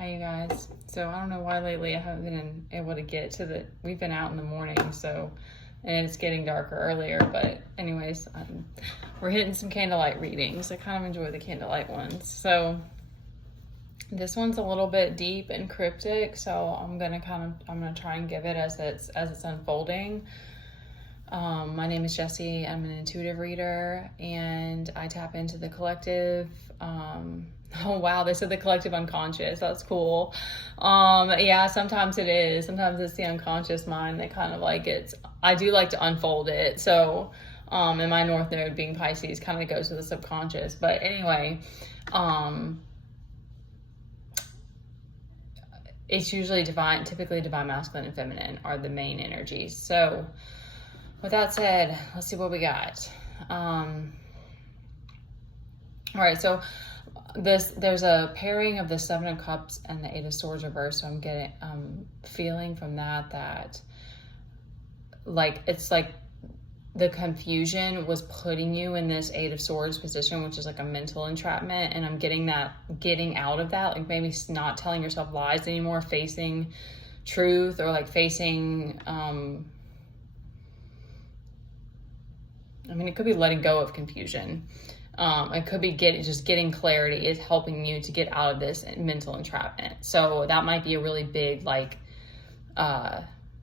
Hi, you guys. So I don't know why lately I haven't been able to get to we've been out in the morning, so, and it's getting darker earlier, but anyways, we're hitting some candlelight readings. I kind of enjoy the candlelight ones. So this one's a little bit deep and cryptic, so I'm gonna try and give it as it's unfolding. My name is Jessie. I'm an intuitive reader, and I tap into the collective. Oh wow, they said the collective unconscious. That's cool. Yeah, sometimes it is. Sometimes it's the unconscious mind that kind of like I do like to unfold it. So, and my North Node being Pisces kind of goes to the subconscious. But anyway, it's usually typically divine masculine and feminine are the main energies. So with that said, let's see what we got. All right, so there's a pairing of the Seven of Cups and the Eight of Swords reversed. So I'm feeling from that like it's like the confusion was putting you in this Eight of Swords position, which is like a mental entrapment, and I'm getting out of that, like maybe not telling yourself lies anymore, facing truth, or like facing it could be letting go of confusion. It could be getting clarity is helping you to get out of this mental entrapment. So that might be a really big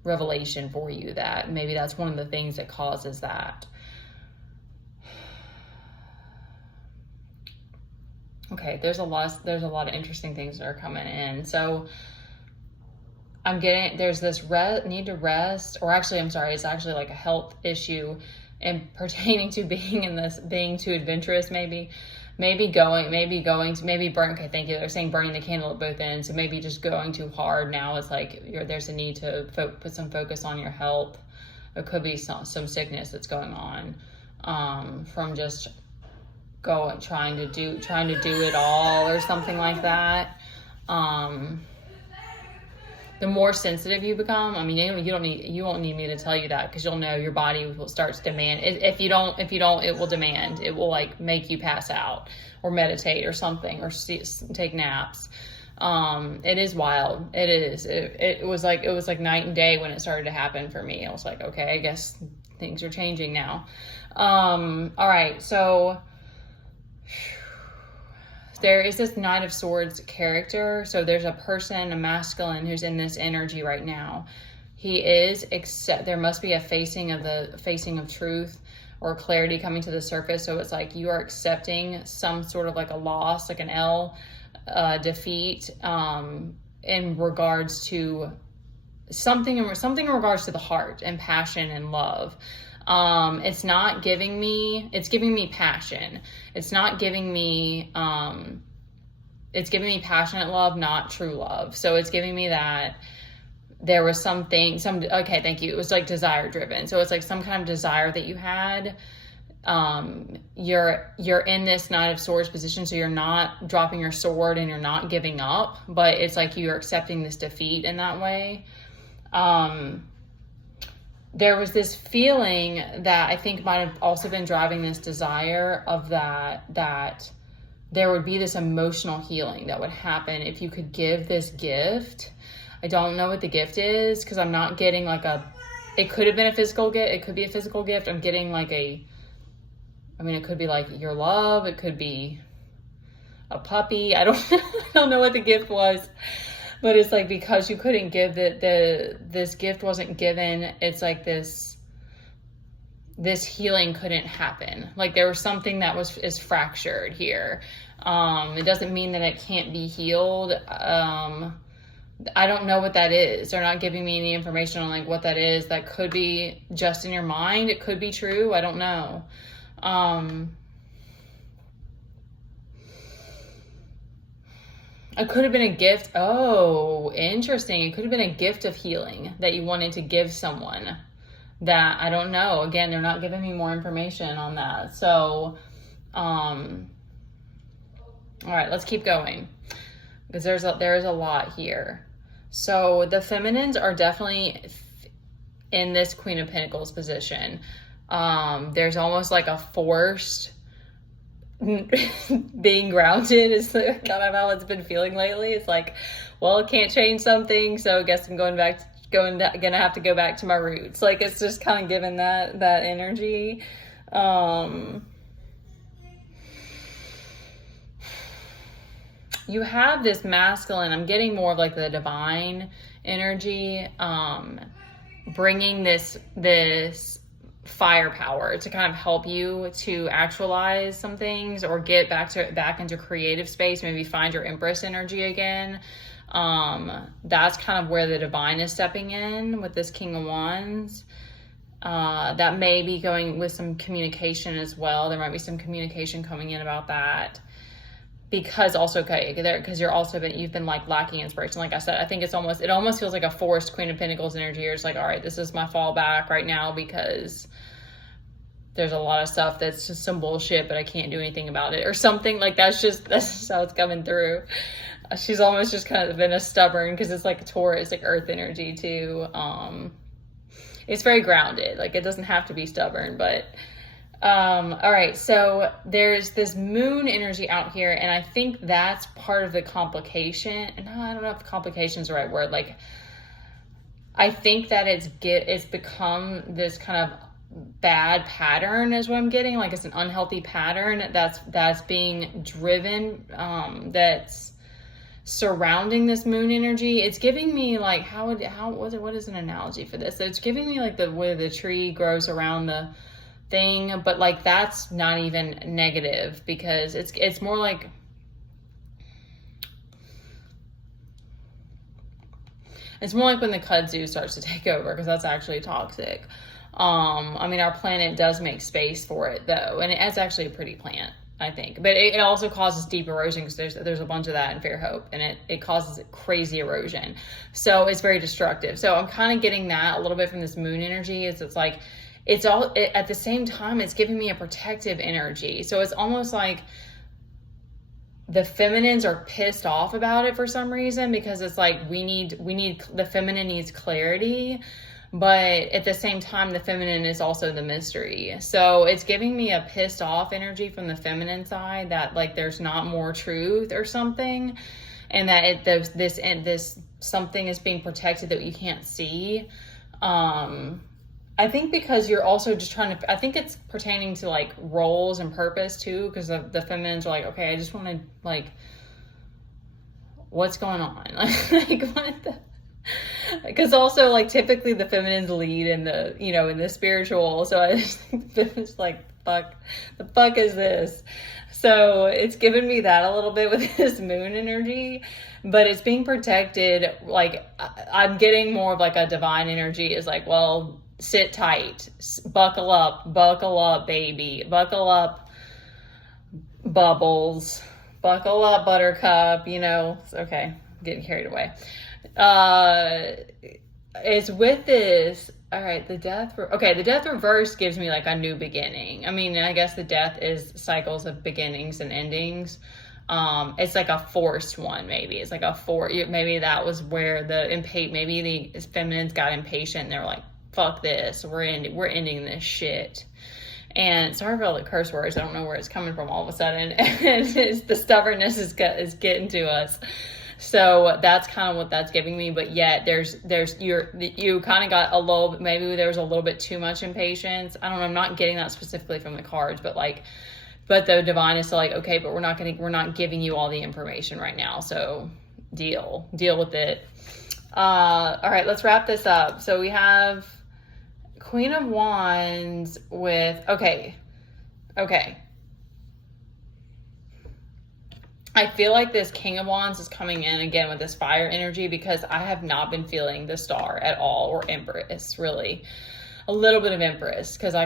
revelation for you, that maybe that's one of the things that causes that. Okay, there's a lot of interesting things that are coming in. So there's this need to rest, or actually, I'm sorry, it's actually like a health issue and pertaining to being too adventurous, maybe burn. Okay, thank you. They're saying burning the candle at both ends. So maybe just going too hard now. It's like there's a need to put some focus on your health. It could be some sickness that's going on from just trying to do it all or something like that. The more sensitive you become, you won't need me to tell you that, because you'll know your body will start to demand. If you don't, it will demand. It will like make you pass out or meditate or something, or take naps. It is wild. It is. It was like night and day when it started to happen for me. I was like, okay, I guess things are changing now. All right, so there is this Knight of Swords character. So there's a person, a masculine, who's in this energy right now. There must be a facing of truth or clarity coming to the surface. So it's like you are accepting some sort of like a loss, like an L, defeat, in regards to something in regards to the heart and passion and love. It's giving me passion. It's giving me passionate love, not true love. So it's giving me that there was okay, thank you. It was like desire driven. So it's like some kind of desire that you had. You're in this Knight of Swords position. So you're not dropping your sword and you're not giving up, but it's like you're accepting this defeat in that way. There was this feeling that I think might have also been driving this desire of that there would be this emotional healing that would happen if you could give this gift. I don't know what the gift is, because I'm not getting it could have been a physical gift. It could be a physical gift. I'm getting it could be like your love. It could be a puppy. I don't know what the gift was. But it's like, because you couldn't give this gift wasn't given, it's like this healing couldn't happen. Like there was something that is fractured here. It doesn't mean that it can't be healed. I don't know what that is. They're not giving me any information on like what that is. That could be just in your mind. It could be true. I don't know. It could have been a gift. Oh, interesting. It could have been a gift of healing that you wanted to give someone. That, I don't know. Again, they're not giving me more information on that. So, all right, let's keep going, because there is a lot here. So the feminines are definitely in this Queen of Pentacles position. There's almost like a forced being grounded is kind of how it's been feeling lately. It's like, well, I can't change something, so I guess I'm gonna have to go back to my roots. Like, it's just kind of given that energy. You have this masculine, I'm getting more of like the divine energy, bringing this firepower to kind of help you to actualize some things or get back into creative space, maybe find your Empress energy again. That's kind of where the divine is stepping in with this King of Wands. That may be going with some communication as well. There might be some communication coming in about that. Because also, because you've been like lacking inspiration. Like I said, I think it almost feels like a forced Queen of Pentacles energy. It's like, all right, this is my fallback right now because there's a lot of stuff that's just some bullshit, but I can't do anything about it or something. Like that's just how it's coming through. She's almost just kind of been a stubborn, because it's like Taurus, like earth energy too. It's very grounded. Like it doesn't have to be stubborn, but all right, so there's this moon energy out here, and I think that's part of the complication. No, I don't know if complication is the right word. Like, I think that it's become this kind of bad pattern is what I'm getting. Like, it's an unhealthy pattern that's being driven, that's surrounding this moon energy. It's giving me like, what is an analogy for this? So it's giving me like where the tree grows around the thing, but like that's not even negative, because it's more like, when the kudzu starts to take over, because that's actually toxic. I mean, our planet does make space for it though, and it's actually a pretty plant, I think, but it also causes deep erosion, because there's a bunch of that in Fairhope, and it causes crazy erosion, so it's very destructive. So I'm kind of getting that a little bit from this moon energy. It's like at the same time, it's giving me a protective energy. So it's almost like the feminines are pissed off about it for some reason, because it's like the feminine needs clarity, but at the same time, the feminine is also the mystery. So it's giving me a pissed off energy from the feminine side, that like there's not more truth or something, and that this something is being protected that you can't see. I think because you're also just I think it's pertaining to like roles and purpose too, because the feminines are like, okay, I just want to like, what's going on? Like what the, because also like typically the feminines lead in the, in the spiritual. So I just think the feminines like, the fuck is this? So it's given me that a little bit with this moon energy, but it's being protected. Like I'm getting more of like a divine energy is like, well, sit tight, buckle up, baby, buckle up, bubbles, buckle up, buttercup, okay, getting carried away. It's with this, all right, the death reverse gives me like a new beginning. I mean, I guess the death is cycles of beginnings and endings. It's like a forced one, maybe. It's like maybe that was where maybe the feminines got impatient and they were like, fuck this, we're ending this shit. And sorry for all the curse words, I don't know where it's coming from all of a sudden. And the stubbornness is getting to us. So that's kind of what that's giving me. But yet you kind of got a little, maybe there was a little bit too much impatience. I don't know, I'm not getting that specifically from the cards, but the divine is still like, okay, but we're not giving you all the information right now. So deal with it. All right, let's wrap this up. So we have Queen of Wands with, okay. I feel like this King of Wands is coming in again with this fire energy, because I have not been feeling the Star at all, or Empress, really. A little bit of Empress, because I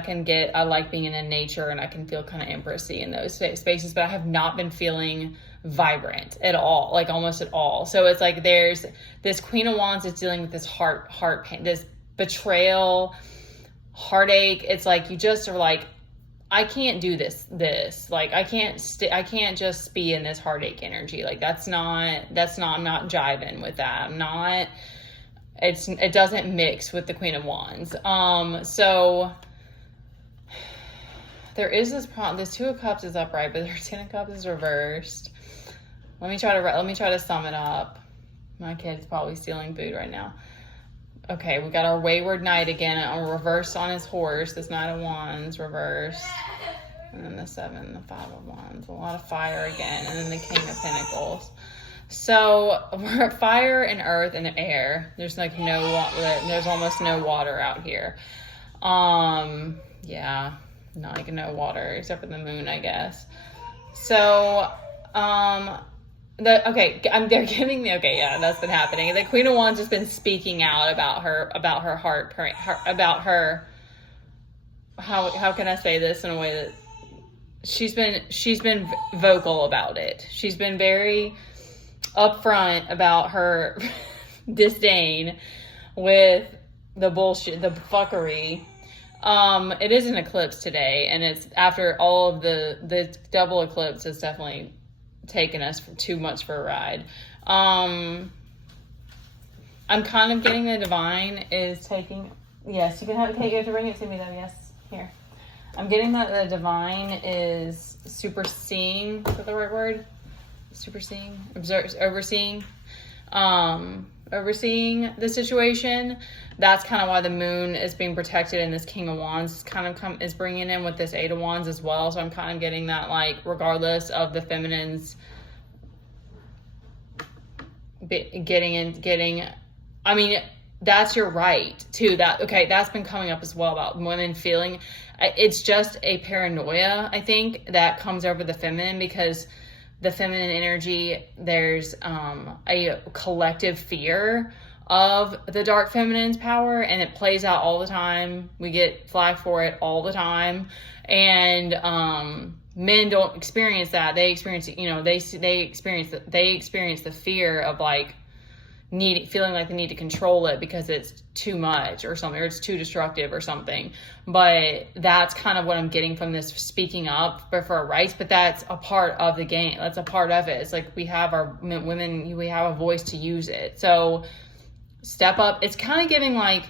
like being in nature, and I can feel kind of Empressy in those spaces, but I have not been feeling vibrant at all, like almost at all. So it's like there's this Queen of Wands is dealing with this heart pain, this betrayal, heartache. It's like you just are like, I can't do this like I can't just be in this heartache energy. Like I'm not jiving with that. It doesn't mix with the Queen of Wands. So there is this problem. This Two of Cups is upright, but their Ten of Cups is reversed. Let me try to sum it up. My kid's probably stealing food right now. Okay, we got our Wayward Knight again, reversed on his horse. This Knight of Wands reversed. And then the Seven, the Five of Wands. A lot of fire again. And then the King of Pentacles. So we're at fire and earth and air. There's like there's almost no water out here. Yeah, not like no water except for the moon, I guess. So, they're giving me, okay, yeah, that's been happening. The Queen of Wands has been speaking out about her heart, about her, how can I say this in a way that she's been vocal about it. She's been very upfront about her disdain with the bullshit, the fuckery. It is an eclipse today, and it's after all of the double eclipse has definitely taken us too much for a ride. I'm kind of getting the divine is taking, yes, you can have to bring it to me though, yes, here. I'm getting that the divine is superseeing, is that the right word? Superseeing, overseeing the situation. That's kind of why the moon is being protected, and this King of Wands is bringing in with this Eight of Wands as well. So I'm kind of getting that, like, regardless of the feminines I mean, that's your right too. That's been coming up as well about women feeling, it's just a paranoia, I think, that comes over the feminine, because the feminine energy, there's a collective fear of the dark feminine's power, and it plays out all the time. We get flack for it all the time, and men don't experience that. They experience, they experience the fear of like feeling like they need to control it because it's too much or something, or it's too destructive or something. But that's kind of what I'm getting from this speaking up for our rights. But that's a part of the game. That's a part of it. It's like we have our women, we have a voice to use it. So step up. It's kind of giving like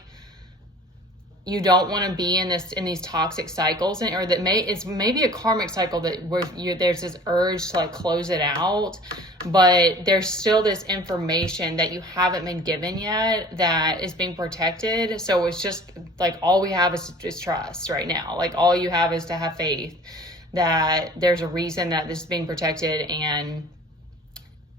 you don't want to be in these toxic cycles, or that it's maybe a karmic cycle that where there's this urge to like close it out, but there's still this information that you haven't been given yet that is being protected. So it's just like all we have is trust right now. Like all you have is to have faith that there's a reason that this is being protected, and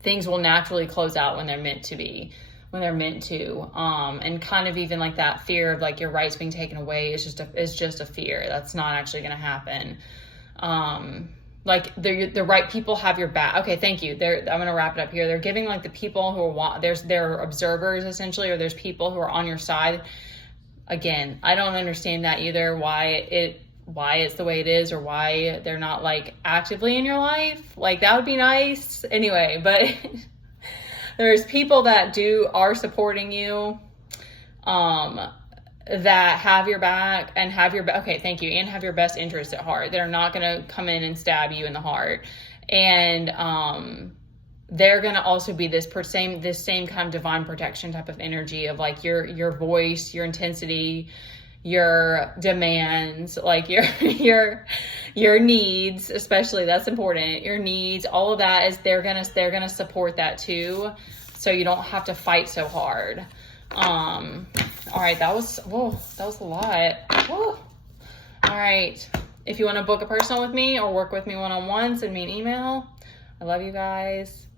things will naturally close out when they're meant to be. And kind of even like that fear of like your rights being taken away is just a fear. That's not actually going to happen. Like the right people have your back. Okay, thank you. I'm going to wrap it up here. They're giving like the people who are, they're observers essentially, or there's people who are on your side. Again, I don't understand that either, why it's the way it is, or why they're not like actively in your life. Like that would be nice anyway, but there's people that are supporting you, that have your back and have your best interest at heart. They're not going to come in and stab you in the heart. And they're going to also be this same kind of divine protection type of energy of like your voice, your intensity, your demands, like your needs, especially, that's important. Your needs, all of that is they're gonna support that too, so you don't have to fight so hard. All right, that was a lot. Whoa. All right, if you want to book a personal with me or work with me one-on-one, send me an email. I love you guys.